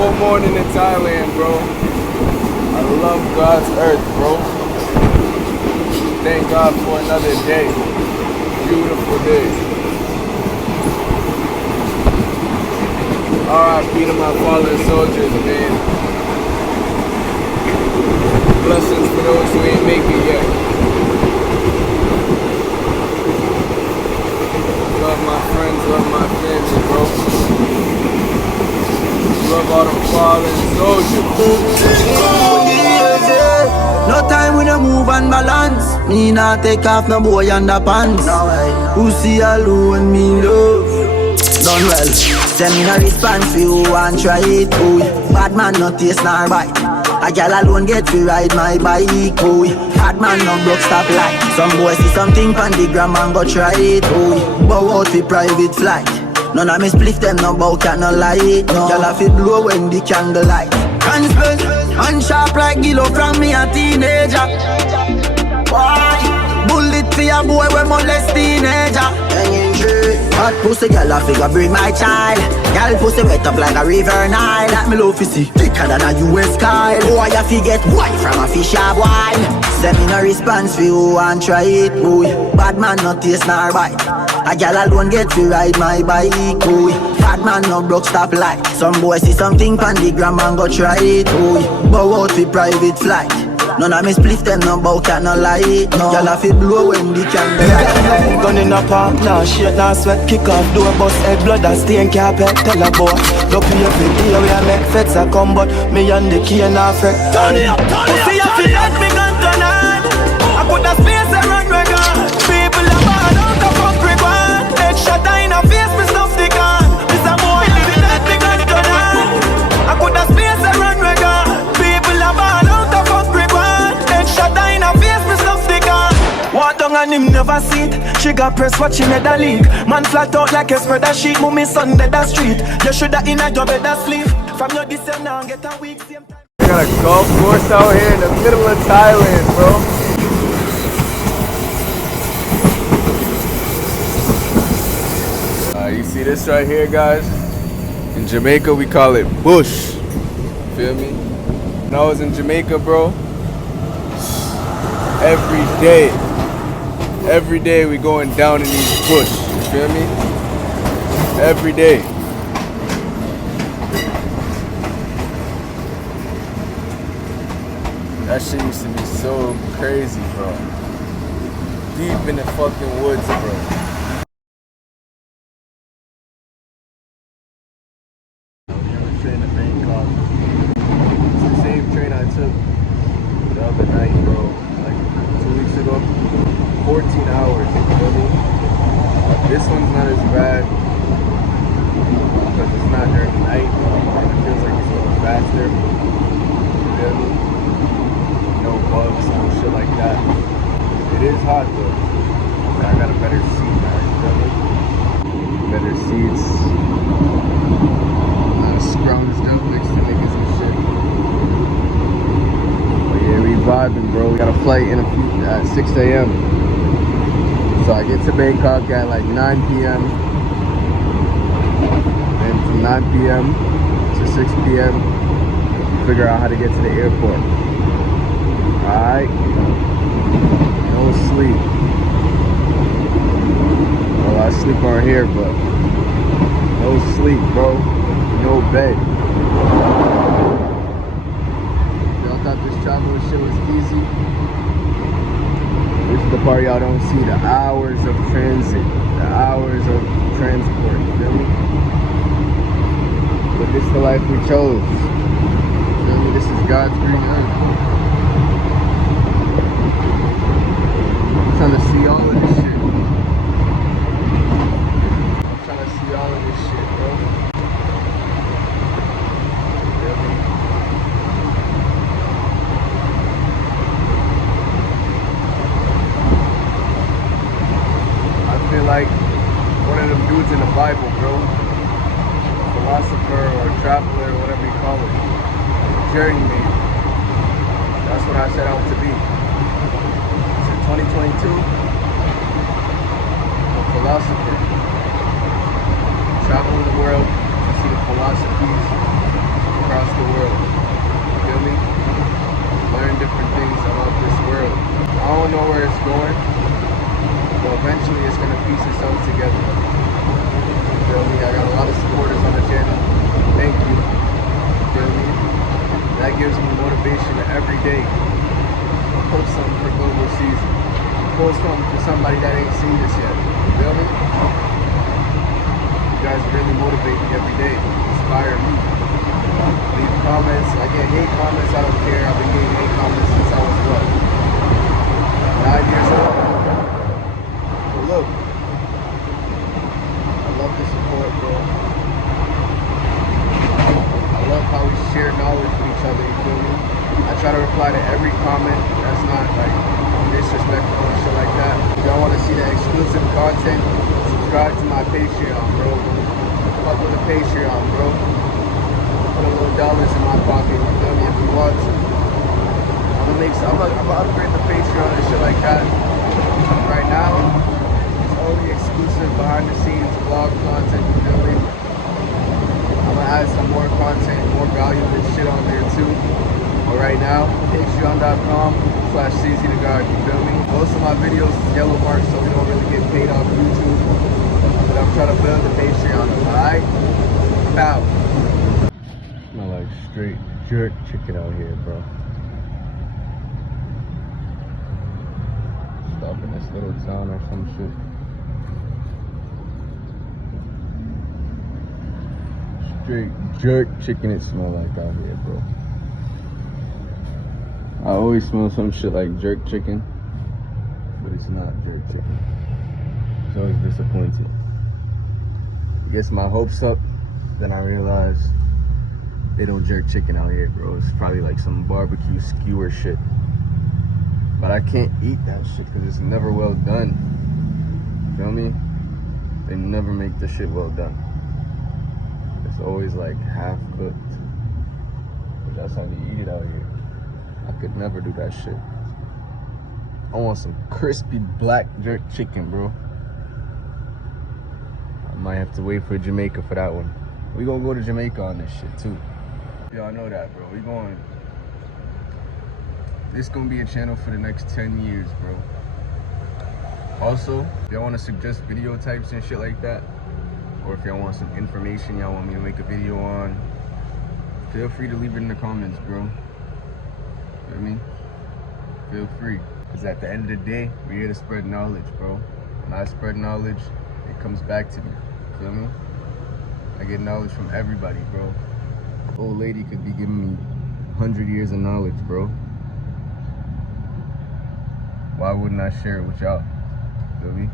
beautiful morning in Thailand, bro. I love God's earth, bro. Thank God for another day. Beautiful day. R.I.P. to my fallen soldiers, man. Blessings for those who ain't make it yet. Love my friends, love my family, bro. Love all the fallen soldiers. No time we no move and balance. Me not take off no boy underpants. Who see alone me love? Done well. Send me no response for you and try it, boy. Bad man no taste nor bite. A gal alone get to ride my bike, boy. Bad man no broke stop light. Some boys see something on the gram and go try it, boy. Bow out for private flight. None of me split them no bow cat no light. No. Gal a fit blow when the candle light. Hands bent and sharp like Gillo from me a teenager. Why? Bullet for a boy when molest teenager. Hanging tree. Hot pussy gal a figure bring my child. Gal pussy wet up like a river Nile. That me love to see thicker than a US Kyle. Boy a fi get white from a fish of wine. Send me no response for you and try it, boy. Bad man no taste nor bite. A gal alone get to ride my bike, boy. Bad man no broke stop light. Some boy see something on the gram and go try it, boy. Bow out for private flight. None of me split them no bow cat no light. No. Gal a fi blow when the candle light. Gun in a park, nah shit, nah sweat. Kick off door, bust head, blood and stain carpet. Tell a boy, don't pay every day we a make feds a come, but me and the key and a fret. Turn it up, turn it up. See if you let me gun turn on. I put the space around record. People are bad out the fuck record. Headshot in a face, me stuff the gun. This a boy, let me gun turn on. I put the space around record. People are bad out the fuck record. Headshot in a face, me stuff the gun. Walk down and him never see it. She got press watching at the league. Man flat out like a spreader sheet. Move me son dead the street. You shoulda in a job at the sleep. From your descent now get a week same time. We got a golf course out here in the middle of Thailand, bro. You see this right here, guys? In Jamaica, we call it bush. Feel me? When I was in Jamaica, bro, every day we going down in these bush. You feel me? Every day. That shit used to be so crazy, bro. Deep in the fucking woods, bro. Train to Bangkok. It's the same train I took the other night, bro. Like 2 weeks ago. 14 hours, you feel me? This one's not as bad because it's not during the night. It feels like it's a little faster. You feel me? No bugs, no shit like that. It is hot though. But I got a better seat now, you feel me? Better seats. Scrounged up next to niggas and shit. But yeah, we vibing, bro. We got a flight in at 6 a.m. So I get to Bangkok at like 9 p.m. And from 9 p.m. to 6 p.m. figure out how to get to the airport. Alright? No sleep. Well, I sleep on here, but no sleep, bro. No bed. Y'all thought this travel shit was easy? This is the part y'all don't see. The hours of transit. The hours of transport. You feel me? But this is the life we chose. You feel me? This is God's green earth. I'm trying to see all of this shit. I'm trying to see all of this shit, bro. Like one of them dudes in the Bible, bro. Philosopher or traveler or whatever you call it. Journeyman. That's what I set out to be. So 2022, I'm a philosopher. Traveling the world to see the philosophies across the world. You feel me? Learn different things about this world. I don't know where it's going, but eventually it's gonna piece itself together. You feel me? I got a lot of supporters on the channel. Thank you. You feel me? That gives me motivation every day. Post something for global season. Post something for somebody that ain't seen this yet. You feel me? You guys really motivate me every day. Inspire me. Leave comments. I get hate comments. I don't care. I've been getting hate comments since I was what? 9 years old. But look, I love the support, bro. I love how we share knowledge with each other. You feel me? I try to reply to every comment that's not like disrespectful and shit like that. If y'all want to see the exclusive content, subscribe to my Patreon, bro. Fuck with the Patreon, bro. Put a little dollars in my pocket, you feel me, if you want to. I'm gonna upgrade the Patreon and shit like that. Right now, it's only exclusive behind the scenes vlog content, you feel me? I'm gonna add some more content, more valuable shit on there too. But right now, patreon.com/CZTheGod, you feel me? Most of my videos is yellow marks, so we don't really get paid off YouTube. But I'm trying to build the Patreon, alright? Bow. Smell like straight jerk chicken out here, bro. Stop in this little town or some shit. Straight jerk chicken it smell like out here, bro. I always smell some shit like jerk chicken, but it's not jerk chicken. It's always disappointing. It gets my hopes up, then I realize they don't jerk chicken out here, bro. It's probably like some barbecue skewer shit. But I can't eat that shit because it's never well done. Feel me? They never make the shit well done. It's always like half cooked. But that's how they eat it out here. I could never do that shit. I want some crispy black jerk chicken, bro. I might have to wait for Jamaica for that one. We gonna go to Jamaica on this shit too. Y'all know that, bro. We going. This gonna be a channel for the next 10 years, bro. Also, if y'all wanna suggest video types and shit like that, or if y'all want some information y'all want me to make a video on, feel free to leave it in the comments, bro. Feel me? Feel free. Because at the end of the day, we're here to spread knowledge, bro. When I spread knowledge, it comes back to me. Feel me? I get knowledge from everybody, bro. Old lady could be giving me 100 years of knowledge, bro. Why wouldn't I share it with y'all? Feel me?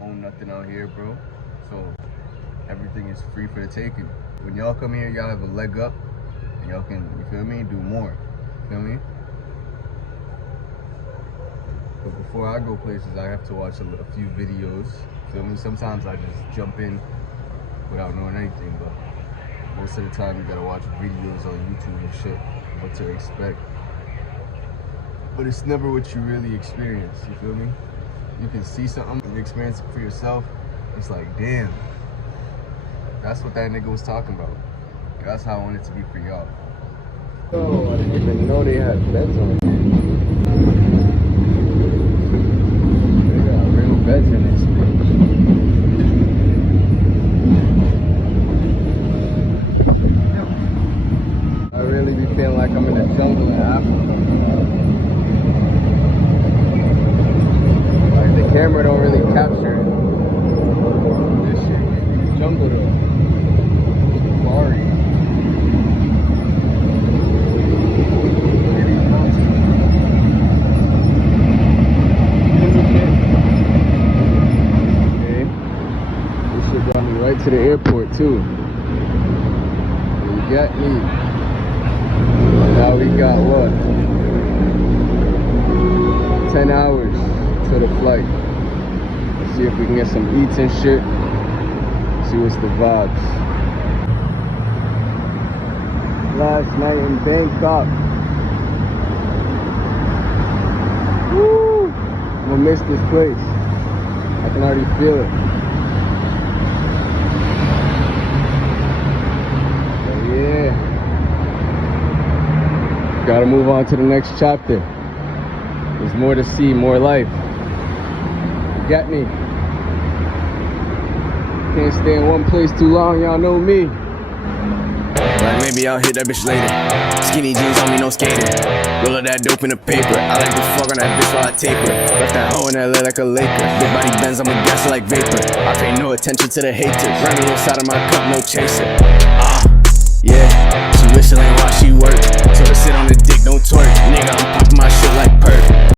I own nothing out here, bro. So everything is free for the taking. When y'all come here, y'all have a leg up, and y'all can, you feel me, do more. Feel me? But before I go places, I have to watch a few videos. Feel me? Sometimes I just jump in without knowing anything, but most of the time you gotta watch videos on YouTube and shit, what to expect. But it's never what you really experience, you feel me? You can see something and experience it for yourself. It's like, damn, that's what that nigga was talking about. That's how I want it to be for y'all. Oh, I didn't even know they had beds on here. They got real beds in this bitch. I really be feeling like I'm in the jungle in Africa. Like the camera don't really capture it. This shit, jungle though. Safari. Right to the airport too. You got me. Now we got what? 10 hours to the flight. Let's see if we can get some eats and shit. See what's the vibes. Last night in Bangkok. Woo! I'm gonna miss this place. I can already feel it. Yeah, Gotta move on to the next chapter. There's more to see, more life. You get me? Can't stay in one place too long, y'all know me. Like maybe I'll hit that bitch later. Skinny jeans on me, no skating. Roll up that dope in the paper. I like to fuck on that bitch while I tape her. Left that hoe in LA like a Laker. Big body Benz, I'm a gasser like vapor. I pay no attention to the haters. Run me inside of my cup, no chaser. Yeah, she whistle ain't while she work. Told her sit on the dick, don't twerk. Nigga, I'm popping my shit like perk.